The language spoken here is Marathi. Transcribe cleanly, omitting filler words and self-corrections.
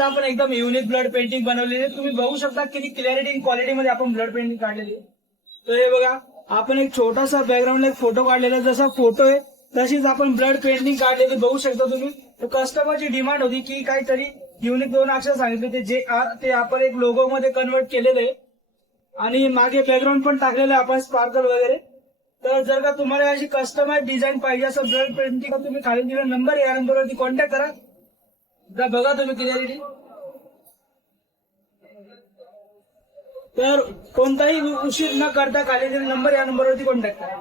आपण एकदम युनिक ब्लड पेंटिंग बनवलेली आहे. तुम्ही बघू शकता किती क्लॅरिटी आणि क्वालिटी मध्ये आपण ब्लड पेंटिंग काढलेली आहे. तर हे बघा, आपण एक छोटासा बॅकग्राऊंडला एक फोटो काढलेला आहे. जसा फोटो आहे तशीच आपण ब्लड पेंटिंग काढलेली बघू शकता तुम्ही. तर कस्टमरची डिमांड होती की काहीतरी युनिक 2 अक्षर सांगितले ते आपण एक लोगो मध्ये कन्वर्ट केलेलं आहे आणि मागे बॅकग्राऊंड पण टाकलेलं आहे आपण स्पार्कल वगैरे. तर जर का तुम्हाला अशी कस्टमाइज डिझाईन पाहिजे असं ब्लड पेंटिंग, तुम्ही खाली दिलेला नंबर या नंबरवरती कॉन्टॅक्ट करा. बघा तुम्ही क्लिअरिटी. तर कोणताही उशीर न करता खाली दिलेला नंबर या नंबरवरती कॉन्टॅक्ट करा.